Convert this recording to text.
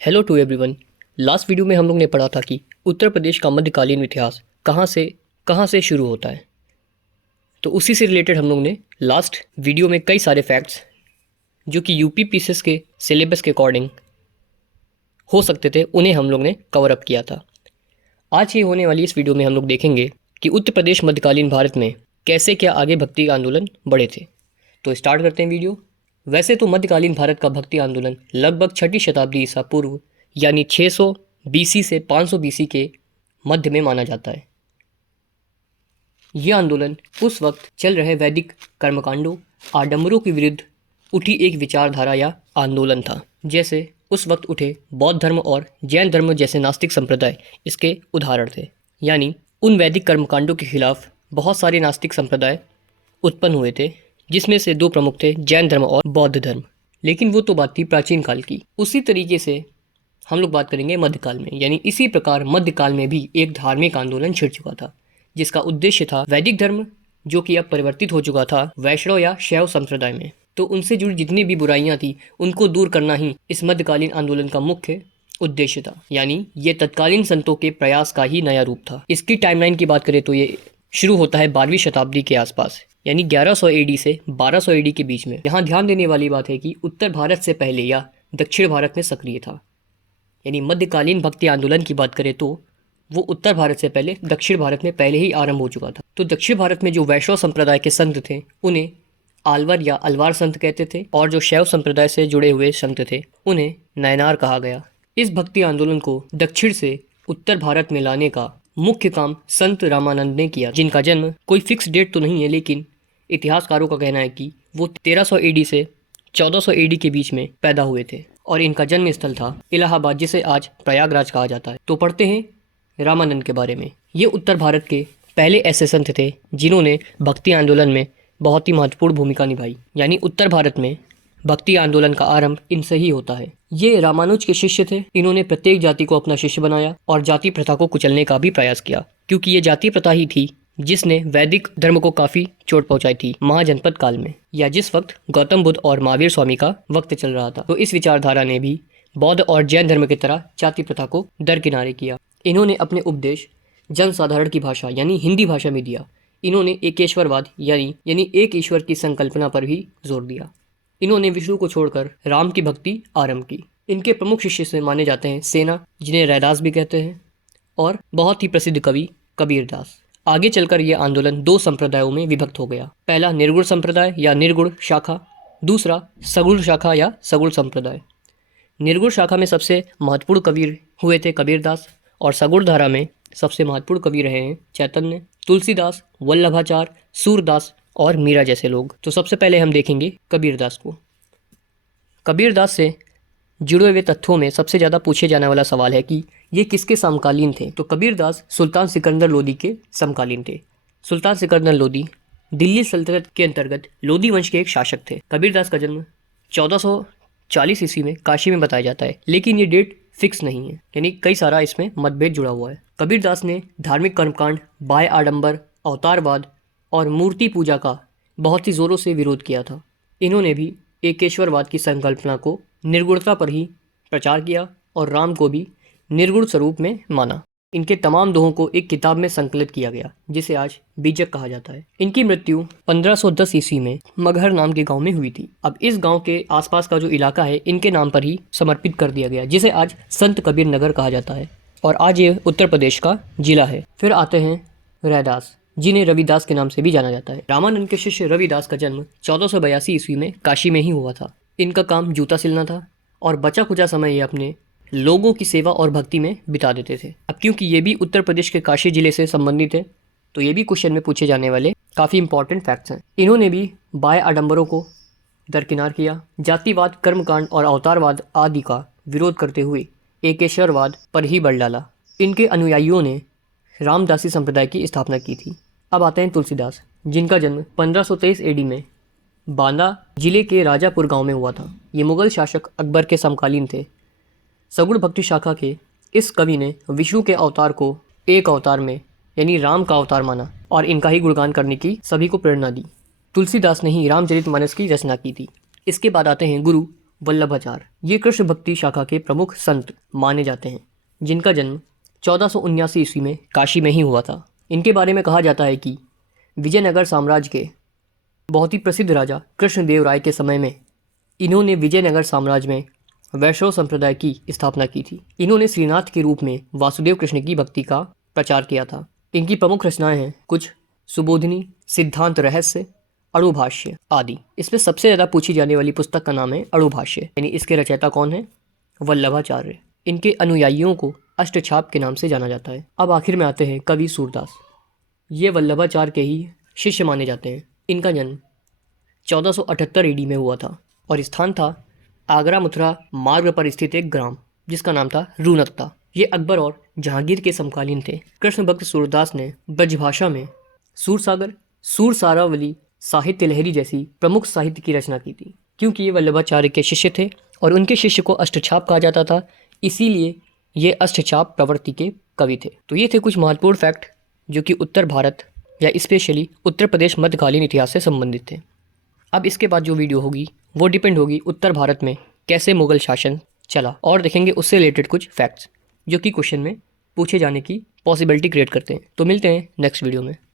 Hello to everyone. Last video में हम लोग ने पढ़ा था कि उत्तर प्रदेश का मध्यकालीन इतिहास कहाँ से शुरू होता है। तो उसी से रिलेटेड हम लोग ने लास्ट वीडियो में कई सारे फैक्ट्स जो कि यूपी पीसीएस के सिलेबस के अकॉर्डिंग हो सकते थे उन्हें हम लोग ने कवर अप किया था। आज ही होने वाली इस वीडियो में हम लोग देखेंगे कि उत्तर प्रदेश मध्यकालीन भारत में कैसे क्या आगे भक्ति आंदोलन बढ़े थे। तो स्टार्ट करते हैं वीडियो। वैसे तो मध्यकालीन भारत का भक्ति आंदोलन लगभग छठी शताब्दी ईसा पूर्व यानी 600 बीसी से 500 बीसी के मध्य में माना जाता है। यह आंदोलन उस वक्त चल रहे वैदिक कर्मकांडों आडंबरों के विरुद्ध उठी एक विचारधारा या आंदोलन था। जैसे उस वक्त उठे बौद्ध धर्म और जैन धर्म जैसे नास्तिक संप्रदाय इसके उदाहरण थे। यानी उन वैदिक कर्मकांडों के खिलाफ बहुत सारे नास्तिक संप्रदाय उत्पन्न हुए थे, जिसमें से दो प्रमुख थे जैन धर्म और बौद्ध धर्म। लेकिन वो तो बात थी प्राचीन काल की। उसी तरीके से हम लोग बात करेंगे मध्यकाल में। यानी इसी प्रकार मध्यकाल में भी एक धार्मिक आंदोलन छिड़ चुका था, जिसका उद्देश्य था वैदिक धर्म जो कि अब परिवर्तित हो चुका था वैष्णव या शैव संप्रदाय में। तो उनसे जुड़ी जितनी भी बुराइयां थी उनको दूर करना ही इस मध्यकालीन आंदोलन का मुख्य उद्देश्य था। यानी ये तत्कालीन संतों के प्रयास का ही नया रूप था। इसकी टाइमलाइन की बात करें तो ये शुरू होता है 12वीं शताब्दी के आसपास, यानी 1100 एडी से 1200 एडी के बीच में। यहाँ ध्यान देने वाली बात है कि उत्तर भारत से पहले या दक्षिण भारत में सक्रिय था। यानी मध्यकालीन भक्ति आंदोलन की बात करें तो वो उत्तर भारत से पहले दक्षिण भारत में पहले ही आरंभ हो चुका था। तो दक्षिण भारत में जो वैष्णव संप्रदाय के संत थे उन्हें आलवर या अलवार संत कहते थे, और जो शैव संप्रदाय से जुड़े हुए संत थे उन्हें नयनार कहा गया। इस भक्ति आंदोलन को दक्षिण से उत्तर भारत में लाने का मुख्य काम संत रामानंद ने किया, जिनका जन्म कोई फिक्स डेट तो नहीं है, लेकिन इतिहासकारों का कहना है कि वो 1300 एडी से 1400 एडी के बीच में पैदा हुए थे और इनका जन्म स्थल था इलाहाबाद, जिसे आज प्रयागराज कहा जाता है। तो पढ़ते हैं रामानंद के बारे में। ये उत्तर भारत के पहले ऐसे संत थे जिन्होंने भक्ति आंदोलन में बहुत ही महत्वपूर्ण भूमिका निभाई। यानी उत्तर भारत में भक्ति आंदोलन का आरंभ इनसे ही होता है। ये रामानुज के शिष्य थे। इन्होंने प्रत्येक जाति को अपना शिष्य बनाया और जाति प्रथा को कुचलने का भी प्रयास किया, क्योंकि ये जाति प्रथा ही थी जिसने वैदिक धर्म को काफी चोट पहुंचाई थी महाजनपद काल में, या जिस वक्त गौतम बुद्ध और महावीर स्वामी का वक्त चल रहा था। तो इस विचारधारा ने भी बौद्ध और जैन धर्म की तरह जाति प्रथा को दरकिनारे किया। इन्होंने अपने उपदेश जनसाधारण की भाषा यानी हिंदी भाषा में दिया। इन्होंने एकेश्वरवाद यानी एक ईश्वर की संकल्पना पर भी जोर दिया। इन्होंने विष्णु को छोड़कर राम की भक्ति आरंभ की। इनके प्रमुख शिष्य से माने जाते हैं सेना, जिन्हें रैदास भी कहते हैं, और बहुत ही प्रसिद्ध कवि कबीरदास। आगे चलकर यह आंदोलन दो संप्रदायों में विभक्त हो गया। पहला निर्गुण संप्रदाय या निर्गुण शाखा, दूसरा सगुण शाखा या सगुण संप्रदाय। निर्गुण शाखा में सबसे महत्वपूर्ण कवि हुए थे कबीरदास, और सगुण धारा में सबसे महत्वपूर्ण कवि रहे हैं चैतन्य, तुलसीदास, वल्लभाचार्य, सूरदास और मीरा जैसे लोग। तो सबसे पहले हम देखेंगे कबीरदास को। कबीरदास से जुड़े हुए तथ्यों में सबसे ज़्यादा पूछे जाने वाला सवाल है कि ये किसके समकालीन थे। तो कबीरदास सुल्तान सिकंदर लोदी के समकालीन थे। सुल्तान सिकंदर लोदी दिल्ली सल्तनत के अंतर्गत लोदी वंश के एक शासक थे। कबीरदास का जन्म 1440 ईस्वी में काशी में बताया जाता है, लेकिन ये डेट फिक्स नहीं है, यानी कई सारा इसमें मतभेद जुड़ा हुआ है। कबीरदास ने धार्मिक कर्मकांड, बाह्य आडंबर, अवतारवाद और मूर्ति पूजा का बहुत ही जोरों से विरोध किया था। इन्होंने भी एकेश्वरवाद की संकल्पना को निर्गुणता पर ही प्रचार किया और राम को भी निर्गुण स्वरूप में माना। इनके तमाम दोहों को एक किताब में संकलित किया गया, जिसे आज बीजक कहा जाता है। इनकी मृत्यु 1510 ईस्वी में मगहर नाम के गांव में हुई थी। अब इस गांव के आसपास का जो इलाका है इनके नाम पर ही समर्पित कर दिया गया, जिसे आज संत कबीर नगर कहा जाता है, और आज ये उत्तर प्रदेश का जिला है। फिर आते हैं रैदास, जिन्हें रविदास के नाम से भी जाना जाता है। रामानंद के शिष्य रविदास का जन्म 1482 ईस्वी में काशी में ही हुआ था। इनका काम जूता सिलना था और बचा खुचा समय ये अपने लोगों की सेवा और भक्ति में बिता देते थे। अब क्योंकि ये भी उत्तर प्रदेश के काशी जिले से संबंधित है, तो ये भी क्वेश्चन में पूछे जाने वाले काफ़ी इंपॉर्टेंट फैक्ट्स हैं। इन्होंने भी बाह्य आडंबरों को दरकिनार किया, जातिवाद, कर्मकांड और अवतारवाद आदि का विरोध करते हुए एकेश्वरवाद पर ही बल डाला। इनके अनुयायियों ने रामदासी संप्रदाय की स्थापना की थी। अब आते हैं तुलसीदास, जिनका जन्म 1523 एडी में बांदा जिले के राजापुर गांव में हुआ था। ये मुगल शासक अकबर के समकालीन थे। सगुण भक्ति शाखा के इस कवि ने विष्णु के अवतार को एक अवतार में यानी राम का अवतार माना और इनका ही गुणगान करने की सभी को प्रेरणा दी। तुलसीदास ने ही रामचरितमानस की रचना की थी। इसके बाद आते हैं गुरु वल्लभाचार्य ये कृष्ण भक्ति शाखा के प्रमुख संत माने जाते हैं, जिनका जन्म 1479 ईस्वी में काशी में ही हुआ था। इनके बारे में कहा जाता है कि विजयनगर साम्राज्य के बहुत ही प्रसिद्ध राजा कृष्णदेव राय के समय में इन्होंने विजयनगर साम्राज्य में वैष्णव संप्रदाय की स्थापना की थी। इन्होंने श्रीनाथ के रूप में वासुदेव कृष्ण की भक्ति का प्रचार किया था। इनकी प्रमुख रचनाएं हैं कुछ सुबोधिनी, सिद्धांत रहस्य, अणुभाष्य आदि। इसमें सबसे ज़्यादा पूछी जाने वाली पुस्तक का नाम है अणुभाष्य, यानी इसके रचयिता कौन है? वल्लभाचार्य। इनके अनुयायियों को अष्टछाप के नाम से जाना जाता है। अब आखिर में आते हैं कवि सूरदास। ये वल्लभाचार्य के ही शिष्य माने जाते हैं। इनका जन्म 1478 ईडी में हुआ था और स्थान था आगरा मथुरा मार्ग पर स्थित एक ग्राम जिसका नाम था रूनकता। ये अकबर और जहांगीर के समकालीन थे। कृष्ण भक्त सूरदास ने ब्रजभाषा में सूरसागर, सूरसारावली, साहित्य लहरी जैसी प्रमुख साहित्य की रचना की थी। क्योंकि ये वल्लभाचार्य के शिष्य थे और उनके शिष्य को अष्टछाप कहा जाता था, इसीलिए ये अष्टछाप प्रवृत्ति के कवि थे। तो ये थे कुछ महत्वपूर्ण फैक्ट जो कि उत्तर भारत या स्पेशली उत्तर प्रदेश मध्यकालीन इतिहास से संबंधित थे। अब इसके बाद जो वीडियो होगी वो डिपेंड होगी उत्तर भारत में कैसे मुगल शासन चला, और देखेंगे उससे रिलेटेड कुछ फैक्ट्स जो कि क्वेश्चन में पूछे जाने की पॉसिबिलिटी क्रिएट करते हैं। तो मिलते हैं नेक्स्ट वीडियो में।